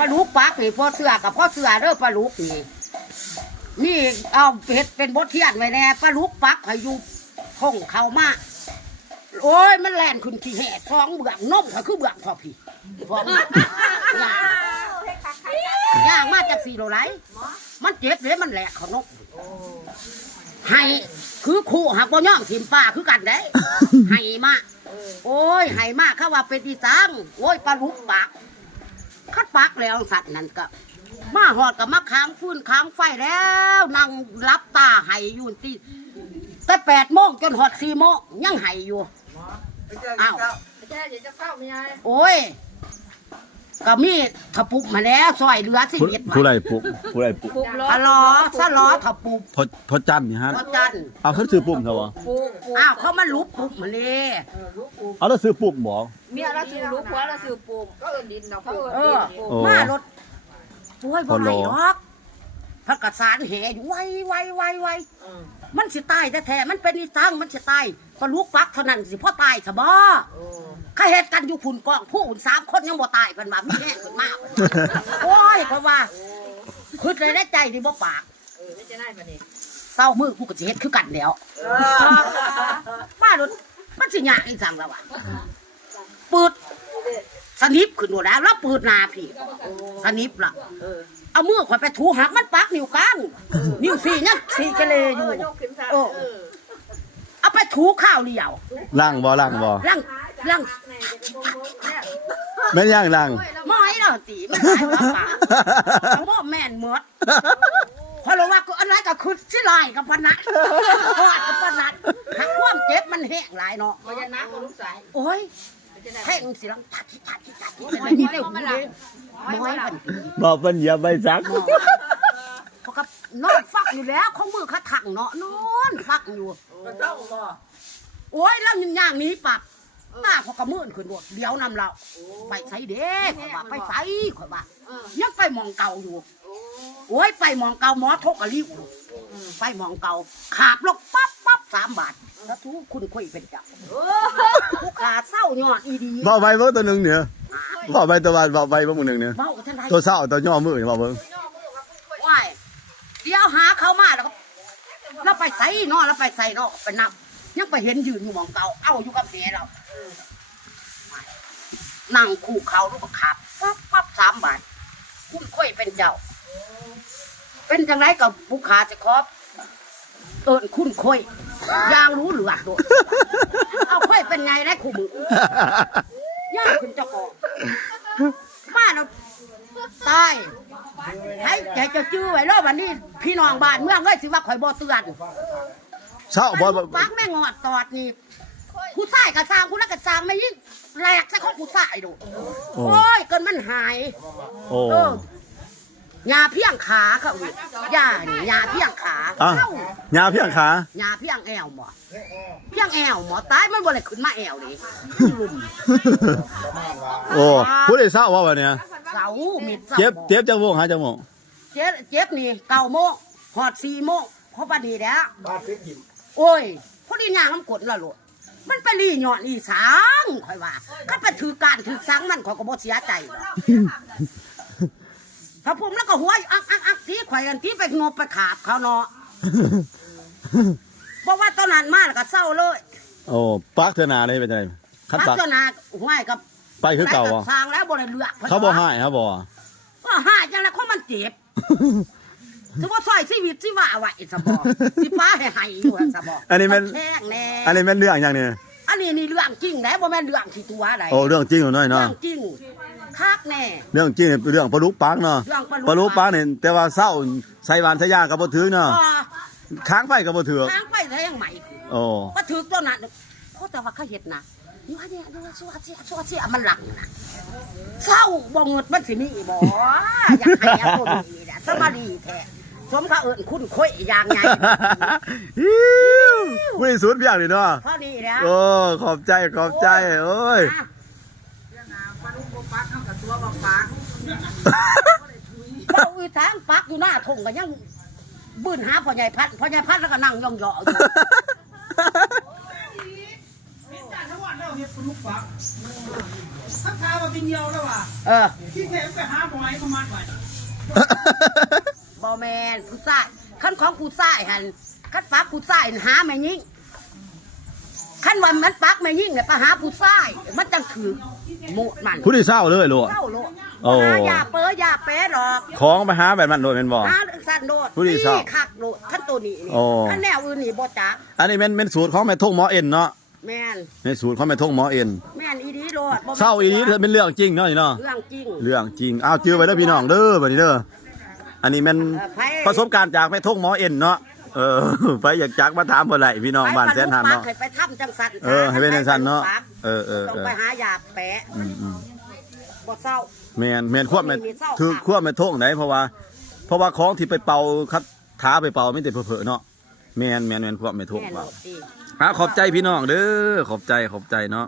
ปลาลูกปักนี่พ่อเสือกับพ่อเสือเด้อปลาลูกนี่เอาเห็ดเป็นบทเทียนไว้แน่ปลาลูกปักให้อยู่คงเข้ามาโอ้ยมันแล่นขึ้นขี้แห่ท้องเบื่องนมก็คือเบื่องพอพี่ท้องย่างมาจาก4 โลไหลมันเจ็บเลยมันแหลกเขานกให้คือคู่หักบ่ย่องถิ่มป้าคือกันได้ให้มาโอ้ยให้มาเขาว่าเป็นอีสังโอ้ยปลาลูกปักคัดปักแล้วสัตว์นั่นก็มาหอดกับมาค้างฟื้นค้างไฟแล้วนั่งรับตาไห้อยู่ตีแต่8 โมงจนหอด4 โมงยังไห้อยู่อ้าวโอ้ยก็มีถปุบมาแล้วซอยเหลือสิเม็ด ผู้ไรปุกผู้ไรปุก อะล้อซะล้อถปุบ พอจันนี่ฮะ พอจัน เอาเขาซื้อปุ่มเถอะวะ อ้าวเขามาลุบปุบมาเลย เอาแล้วซื้อปุ่มบ่ เมียเราซื้อลูกผัวเราซื้อปลูกก็เอิ้นดินเราเขาเอิ้นดินปลูก มารถป่วยบ่ไหลหรอกพระกษานแห่อยู่ไวมันสิตายแท้ๆมันเป็นอีสังมันสิตายพอลูกปักเท่านั้นสิพ่อตายซะบ่ข้าเหตุกันอยู่พุ่นกองผู้อุ่น3 คนยังบ่ตายเพิ่นว่ามีแห้งเพิ่นมากโอ้ยเพราะว่าคิดเลยได้ใจดิบ่ปากไม่จะได้ปะนี่เศร้ามือกูก็สิเฮ็ดคือกันแล้วมารถมันสิยากอีสังแล้วว่ะปืดสนิบขึ้นหมดแล้วปืดหน้าพี่สนิบล่ะเอามือข่อยไปถูหักมันปักนิ้วกลางนิ้ว4ยัง4กะเลอยู่เอาไปถูข้าวเดียว ล่างบ่ล่างบ่ ล่าง แม่นย่างล่าง ม้อยเนาะตีมันตายว่าป่าเขาบอกแม่นหมดพอรู้ว่าก็อันนั้นก็คือสิลายกับพนักพอดกับพนักหักความเจ็บมันแห้งหลายเนาะ บ่ยันนักบ่ลูกสาย โอ้ยแห้งสิลังทัดเป็นอะไรนี่เร็วเลยม้อยมัน บ่เพิ่นเหยียบใบซัก เพราะกับนอนฟักอยู่แล้วของมือเขาถังเนาะนอนฟักอยู่ บ่ต้องบ่ โอ้ยแล้วย่างนี้ปับป้าพอกระมือนขึ้นรถเดี๋ยวนำเราไปใส่เด็กข่อยว่าไปใส่ข่อยว่ายังไปมองเก่าอยู่โอ้ยไปมองเก่าหมอทกกะลิวไปมองเก่าขาบลงปั๊บ3 บาทแล้วทุกคุณคุยเป็นเจ้าผู้ขาเศร้ายอดอีดี บ่ใบเบิ่งตัวหนึงเนี่ยบ่ใบตัวบ่ใบเบิ่งมื้อนึงเนี่ย เบ้าท่านใด ตัวเศร้าตัวย่อมือบ่เบิ่ง ว้ายเดี๋ยวหาเขามาแล้วเราไปใส่เนาะเราไปใส่เนาะไปนับยังไปเห็นยืนอยู่มองเก่าเอาอยู่กับแม่เรานั่งคู่เขาลูกก็ขับปั๊บ3 บาทคุณค่อยเป็นเจ้าเป็นจังไรกับผู้ขาจะครอบคุณค่อยยางรู้เหลือตัวเอาค่อยเป็นไงได้คู่มืย่างคุณเจ้าของบ้านเราตายให้ใจจะจื้อไว้แล้ววันนี้พี่น้องบ้านเมืองเอ้ยสิว่าข่อยบ่เตือน เศร้าบ่ ปักแม่งอดตอดนี่ผู้ชายกระซางผู้นักกระซางไม่ยิ่งแหลกซะของผู้ชายดูโอ้ยเกินมันหาย โอ้ ยาเพียงขาเขาอีกยานี่ยาเพียงขา อ่ะยาเพียงขาย าเพียงแอวหมอเพียงแอวหมอตายมันบ่ได้ขึ้นมาแอวดิลุ่ม โอ้ผู้ใดเศร้าว่าบัดเนี่ย เสามิดเสา เจ็บจังวงหาจังวง เจ็บนี่9 โมงหอด4 โมงเพราะปานนี้แล้วโอ้ยพอดีย่างน้ำกดละโลดมันไปรีหยอดอีสังข่อยว่าก็ไปถือการถือสังมันข่อยก็บ่เสียใจหรอกพระพุ่มแล้วก็หัวอักที่ข่อยกันที่ไปงบไปขาบเขาเนาะบอกว่าตอนนั้นมาแล้วก็เศร้าเลย โอ้ปักเถนาเลยเป็นจังได๋คัด พั ปัก ฒนาห้วยกับ ไปคือเก่าบ่ สร้างแล้วบ่ได้เลือก เขาบ่ให้ครับบ่ ก็หายจังแล้วเขามันเจ็บถือว่าซอยชีวิตสิว่าไว้ซะบ่สิป้าให้อยู่ซะบ่ อันนี้มัน แข้งแน่ อันนี้แม่นเรื่องอย่างนี้ อันนี้นี่เรื่องจริงได้บ่แม่นเรื่องที่ตัวใด โอ้เรื่องจริงอยู่น้อย เรื่ เนาะ องจริงคักแน่ เรื่องจริงเรื่องปลาลูกปักเนาะ เรื่องป ป ลา ลา ลู ลู ก ก ปั ปั ก กนี่แต่ว่าเศร้าใส่หวานใส่ยาก็บ่ถือเนาะ ก็ ค้างไฟก็บ่ถือ ทางไปแทงใหม่ โอ้ ว่าถือตัวนั้นเพราะแต่ว่าเขาเฮ็ดนะนี่ว่าเนี่ยชัวเสียมันหลังนะเศร้าบ่เงิดมันสิมีบ่อยากให้เอาตัวนี้น่ะสมาดีแท้สมเขาเอิ้นคุณค่อยอย่างไง ผู้สุดเพียงนี่เนาะ เท่านี้แล้ว โอ้ขอบใจโอ้ย ปลาลูกบ่ปักเฮากับตัวบ่ปัก เขาอีทางปักอยู่หน้าทงก็ยังบืนหาพ่อใหญ่พัดแล้วก็นั่งย่องๆอยู่ เฮ็ดลูกปักถ้าข้าวเป็นเดียวแล้วว่ะ ที่แท้ไปหาบ่อยประมาณไหน บ่แม่นผู้ชายคันของผู้ชายหั่นคันปักผู้ชายหาแม่ยิ่งคันว่ามันปักแม่ยิ่งเนี่ยไปหาผู้ชายมันจังถือหมดมัน ผู้ที่เศร้าเลยลูก เศร้าโลด โอ้ หาอย่าเป้อย่าเป๊ะหรอก ของไปหาแบบนั้นโดยเป็นบ่ หาสั่นโลด ผู้ที่เศร้า นี่คักโลดคันตัวนี้นี่ โอ้ คันแนวอื่นนี่บ่จัก อันนี้เป็นสูตรของแม่ทงหมอเอ็นเนาะ แม่น ในสูตรของแม่ทงหมอเอ็น แม่นอีดีโลดบ่แม่น เศร้าอีนี้เป็นเรื่องจริงเนาะนี่เนาะ เรื่องจริง เรื่องจริงอ้าวจื้อไว้เด้อพี่น้องเด้อบัดนี้เด้ออันนี้แมัน ไผ ประสบการณ์จากแม่ทงหมอเอ็นเนาะไปอยากจักมาถามบ่ได้พี่น้องบ้านแสนหันเนาะ ให้ไปทำจังสัน ให้เป็นจังซั่นเนาะต้องไปหายาแปะ อืม บ่เศร้า แม่นควบแม่น มีเศร้า คือ ค่ะ ควบแม่ทงไหนเพราะว่าของที่ไปเป่าคัดท้าไปเป่าไม่ติดเผลอๆเนาะแม่นควบแม่ทง แม่นโล เป่า ดดี ขอบใจพี่น้องเด้อขอบใจเนาะ